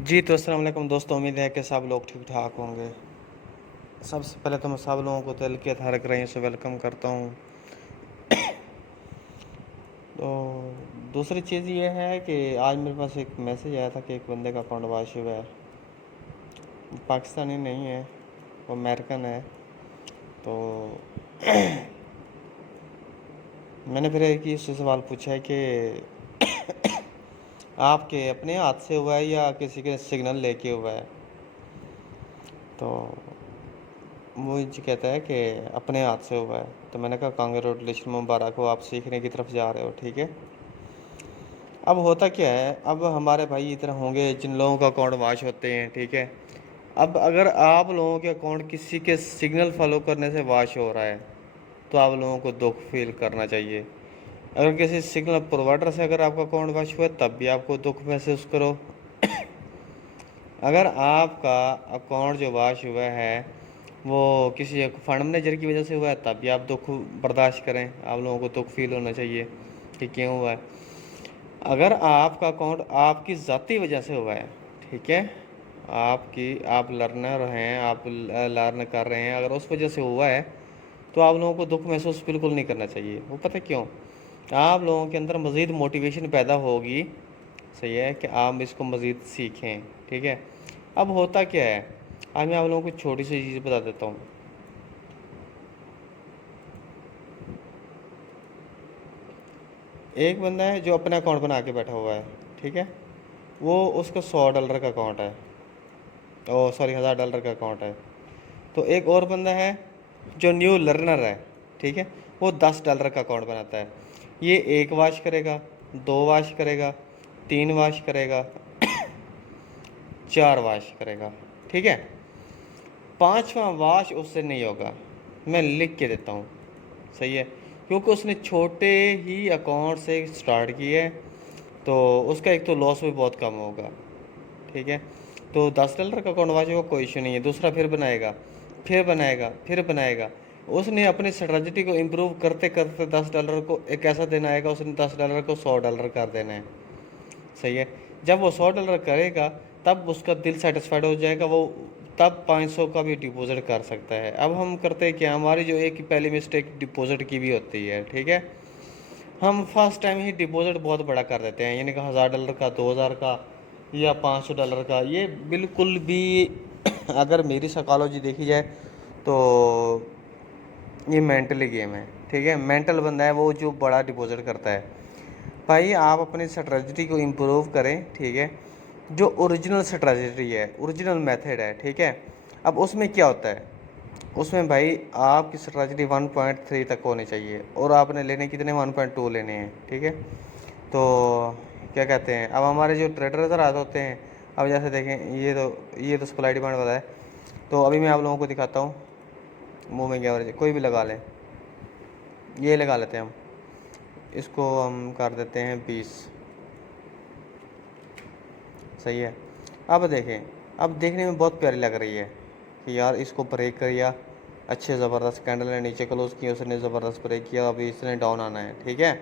जी तो अस्सलाम वालेकुम दोस्तों, उम्मीद है कि सब लोग ठीक ठाक होंगे। सबसे पहले तो मैं सब लोगों को दिल के तहे रही से वेलकम करता हूँ। तो दूसरी चीज़ ये है कि आज मेरे पास एक मैसेज आया था कि एक बंदे का अकाउंट वाश हुआ है। पाकिस्तानी नहीं है, वो अमेरिकन है। तो मैंने फिर एक ही उससे सवाल पूछा है कि आपके अपने हाथ से हुआ है या किसी के सिग्नल लेके हुआ है। तो मुझे कहता है कि अपने हाथ से हुआ है। तो मैंने कहा कांग्रेचुलेशन, मुबारक हो, आप सीखने की तरफ जा रहे हो, ठीक है। अब होता क्या है, अब हमारे भाई इतने होंगे जिन लोगों का अकाउंट वाश होते हैं, ठीक है। अब अगर आप लोगों के अकाउंट किसी के सिग्नल फॉलो करने से वाश हो रहा है तो आप लोगों को दुख फील करना चाहिए। अगर किसी सिग्नल प्रोवाइडर से अगर आपका अकाउंट वाश हुआ है तब भी आपको दुख महसूस करो। अगर आपका अकाउंट जो वाश हुआ है वो किसी फंड मैनेजर की वजह से हुआ है तब भी आप दुख बर्दाश्त करें। आप लोगों को दुख फील होना चाहिए कि क्यों हुआ है। अगर आपका अकाउंट आपकी ज़ाती वजह से हुआ है, ठीक है, आपकी आप लर्नर हैं, आप लर्न कर रहे हैं, अगर उस वजह से हुआ है तो आप लोगों को दुख महसूस बिल्कुल नहीं करना चाहिए। वो पता क्यों, आप लोगों के अंदर मज़ीद मोटिवेशन पैदा होगी, सही है, कि आप इसको मज़ीद सीखें, ठीक है। अब होता क्या है, आज मैं आप लोगों को छोटी सी चीज़ बता देता हूँ। एक बंदा है जो अपना अकाउंट बना के बैठा हुआ है, ठीक है। वो उसका $100 का अकाउंट है, ओ सॉरी $1000 का अकाउंट है। तो एक और बंदा है जो न्यू लर्नर है, ठीक है, वो $10 का अकाउंट बनाता है। ये एक वाश करेगा, दो वाश करेगा, तीन वाश करेगा, चार वाश करेगा, ठीक है। पांचवा वाश उससे नहीं होगा, मैं लिख के देता हूँ, सही है, क्योंकि उसने छोटे ही अकाउंट से स्टार्ट किया है। तो उसका एक तो लॉस भी बहुत कम होगा, ठीक है। तो $10 का अकाउंट वाच होगा, कोई इशू नहीं है। दूसरा फिर बनाएगा, फिर बनाएगा, फिर बनाएगा। उसने अपनी स्ट्रेटजी को इम्प्रूव करते करते $10 को एक ऐसा दिन आएगा उसने $10 को $100 कर देना है, सही है। जब वो $100 करेगा तब उसका दिल सेटिस्फाइड हो जाएगा, वो तब 500 का भी डिपॉजिट कर सकता है। अब हम करते हैं कि हमारी जो एक पहली मिस्टेक डिपॉजिट की भी होती है, ठीक है। हम फर्स्ट टाइम ही डिपॉजिट बहुत बड़ा कर देते हैं, यानी कि $1000 का, 2000 का या $500 का। ये बिल्कुल भी अगर मेरी साइकोलॉजी देखी जाए तो ये मेंटली गेम है, ठीक है। मेंटल बंदा है वो जो बड़ा डिपॉजिट करता है। भाई आप अपनी स्ट्रेटजी को इम्प्रूव करें, ठीक है। जो ओरिजिनल स्ट्रेटजी है, ओरिजिनल मेथड है, ठीक है। अब उसमें क्या होता है, उसमें भाई आपकी स्ट्रेटजी 1.3 तक होनी चाहिए और आपने लेने कितने, 1.2 लेने हैं, ठीक है। तो क्या कहते हैं, अब हमारे जो ट्रेडर हज़रात होते हैं, अब जैसे देखें ये तो सप्लाई डिमांड वाला है। तो अभी मैं आप लोगों को दिखाता हूँ। मूविंग एवरेज कोई भी लगा लें, ये लगा लेते हैं हम, इसको हम कर देते हैं 20, सही है। अब देखें, अब देखने में बहुत प्यारी लग रही है कि यार इसको ब्रेक किया, अच्छे ज़बरदस्त कैंडल ने नीचे क्लोज किया, उसने ज़बरदस्त ब्रेक किया, अभी इसने डाउन आना है, ठीक है।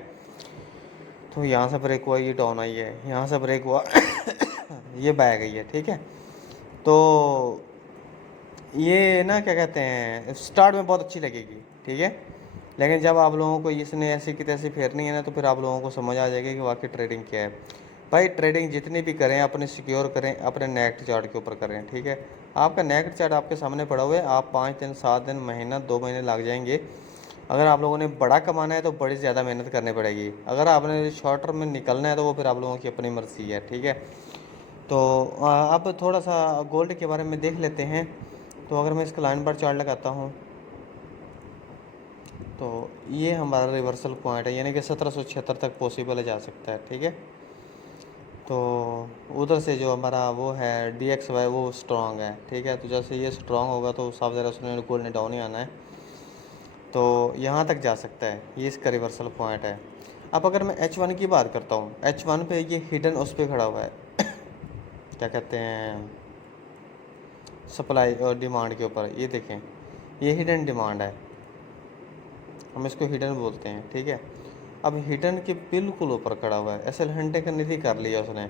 तो यहाँ से ब्रेक हुआ, ये डाउन आई है, यहाँ से ब्रेक हुआ ये बह गई है, ठीक है। तो ये ना क्या कहते हैं, स्टार्ट में बहुत अच्छी लगेगी, ठीक है। लेकिन जब आप लोगों को इसने ऐसी की तैसी फेरनी है ना, तो फिर आप लोगों को समझ आ जाएगी कि वाकई ट्रेडिंग क्या है। भाई ट्रेडिंग जितनी भी करें अपने सिक्योर करें, अपने नेक्स्ट चार्ट के ऊपर करें, ठीक है। आपका नेक्स्ट चार्ट आपके सामने पड़ा हुआ है, आप 5 दिन, 7 दिन, महीना, 2 महीने लग जाएंगे। अगर आप लोगों ने बड़ा कमाना है तो बड़ी ज़्यादा मेहनत करनी पड़ेगी। अगर आपने शॉर्ट टर्म में निकलना है तो वो फिर आप लोगों की अपनी मर्ज़ी है, ठीक है। तो अब थोड़ा सा गोल्ड के बारे में देख लेते हैं। तो अगर मैं इसका लाइन बार चार्ट लगाता हूँ तो ये हमारा रिवर्सल पॉइंट है, यानी कि 1776 तक पॉसिबल जा सकता है, ठीक है। तो उधर से जो हमारा वो है DXY वो स्ट्रॉन्ग है, ठीक है। तो जैसे ये स्ट्रॉन्ग होगा तो साफ ज़रा उसने गोल्ड ने डाउन ही आना है। तो यहाँ तक जा सकता है, ये इसका रिवर्सल पॉइंट है। अब अगर मैं H1 की बात करता हूँ, H1 पे ये हिडन उस पर खड़ा हुआ है क्या कहते हैं, सप्लाई और डिमांड के ऊपर। ये देखें, ये हिडन डिमांड है, हम इसको हिडन बोलते हैं, ठीक है। अब हिडन के बिल्कुल ऊपर खड़ा हुआ है, ऐसे हंटे करने थी कर लिया उसने।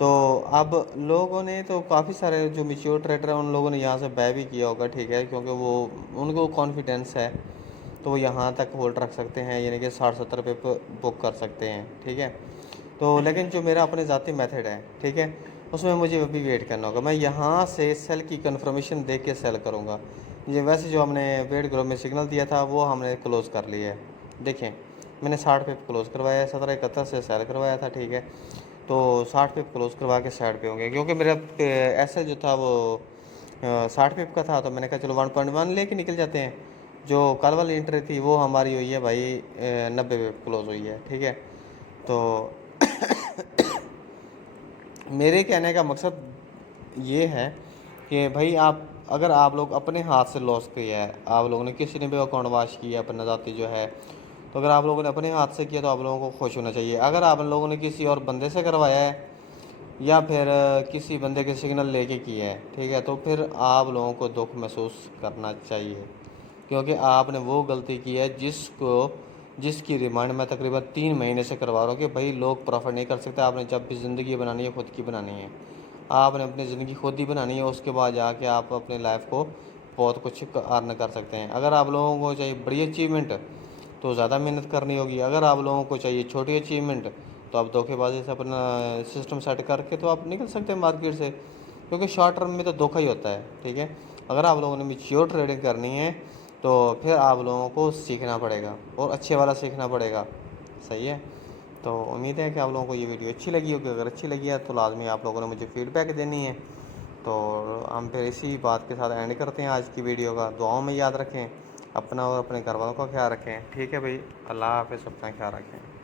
तो अब लोगों ने तो काफ़ी सारे जो मैच्योर ट्रेडर हैं उन लोगों ने यहाँ से बाय भी किया होगा, ठीक है, क्योंकि वो उनको कॉन्फिडेंस है, तो वो यहाँ तक होल्ड रख सकते हैं, यानी कि 60-70 पे बुक कर सकते हैं, ठीक है। तो लेकिन जो मेरा अपने ज़ाती मेथड है, ठीक है, उसमें मुझे अभी वेट करना होगा। मैं यहाँ से सेल की कंफर्मेशन देख के सेल करूँगा। ये वैसे जो हमने वेट ग्रुप में सिग्नल दिया था वो हमने क्लोज़ कर लिया है। देखें, मैंने 60 पे क्लोज़ करवाया है, 1771 से सेल करवाया था, ठीक है। तो 60 पे क्लोज़ करवा के साइड पे होंगे, क्योंकि मेरा ऐसा जो था वो 60 पिप का था, तो मैंने कहा चलो 1.1 लेके निकल जाते हैं। जो कल वाली एंट्री थी वो हमारी हुई है भाई 90 पे क्लोज़ हुई है, ठीक है। तो मेरे कहने का मकसद ये है कि भाई आप अगर आप लोग अपने हाथ से लॉस किया है, आप लोगों ने किसी ने भी अकाउंट वाश किया अपना ज़ाती जो है, तो अगर आप लोगों ने अपने हाथ से किया तो आप लोगों को खुश होना चाहिए। अगर आप लोगों ने किसी और बंदे से करवाया है या फिर किसी बंदे के सिग्नल लेके किया है, ठीक है, तो फिर आप लोगों को दुख महसूस करना चाहिए, क्योंकि आपने वो गलती की है जिसकी रिमांड मैं तकरीबन 3 महीने से करवा रहा हूँ कि भाई लोग प्रॉफिट नहीं कर सकते। आपने जब भी ज़िंदगी बनानी है खुद की बनानी है, आपने अपनी ज़िंदगी खुद ही बनानी है, उसके बाद जाके आप अपनी लाइफ को बहुत कुछ अर्न कर सकते हैं। अगर आप लोगों को चाहिए बड़ी अचीवमेंट तो ज़्यादा मेहनत करनी होगी, अगर आप लोगों को चाहिए छोटी अचीवमेंट तो आप धोखेबाजी से अपना सिस्टम सेट करके तो आप निकल सकते हैं मार्केट से, क्योंकि शॉर्ट टर्म में तो धोखा ही होता है, ठीक है। अगर आप लोगों ने मैच्योर ट्रेडिंग करनी है तो फिर आप लोगों को सीखना पड़ेगा और अच्छे वाला सीखना पड़ेगा, सही है। तो उम्मीद है कि आप लोगों को ये वीडियो अच्छी लगी होगी। अगर अच्छी लगी है तो लाजमी आप लोगों ने मुझे फीडबैक देनी है। तो हम फिर इसी बात के साथ एंड करते हैं आज की वीडियो का। दुआओं में याद रखें अपना और अपने घर वालों का ख्याल रखें, ठीक है भाई। अल्लाह हाफ़िज़, अपना ख्याल रखें।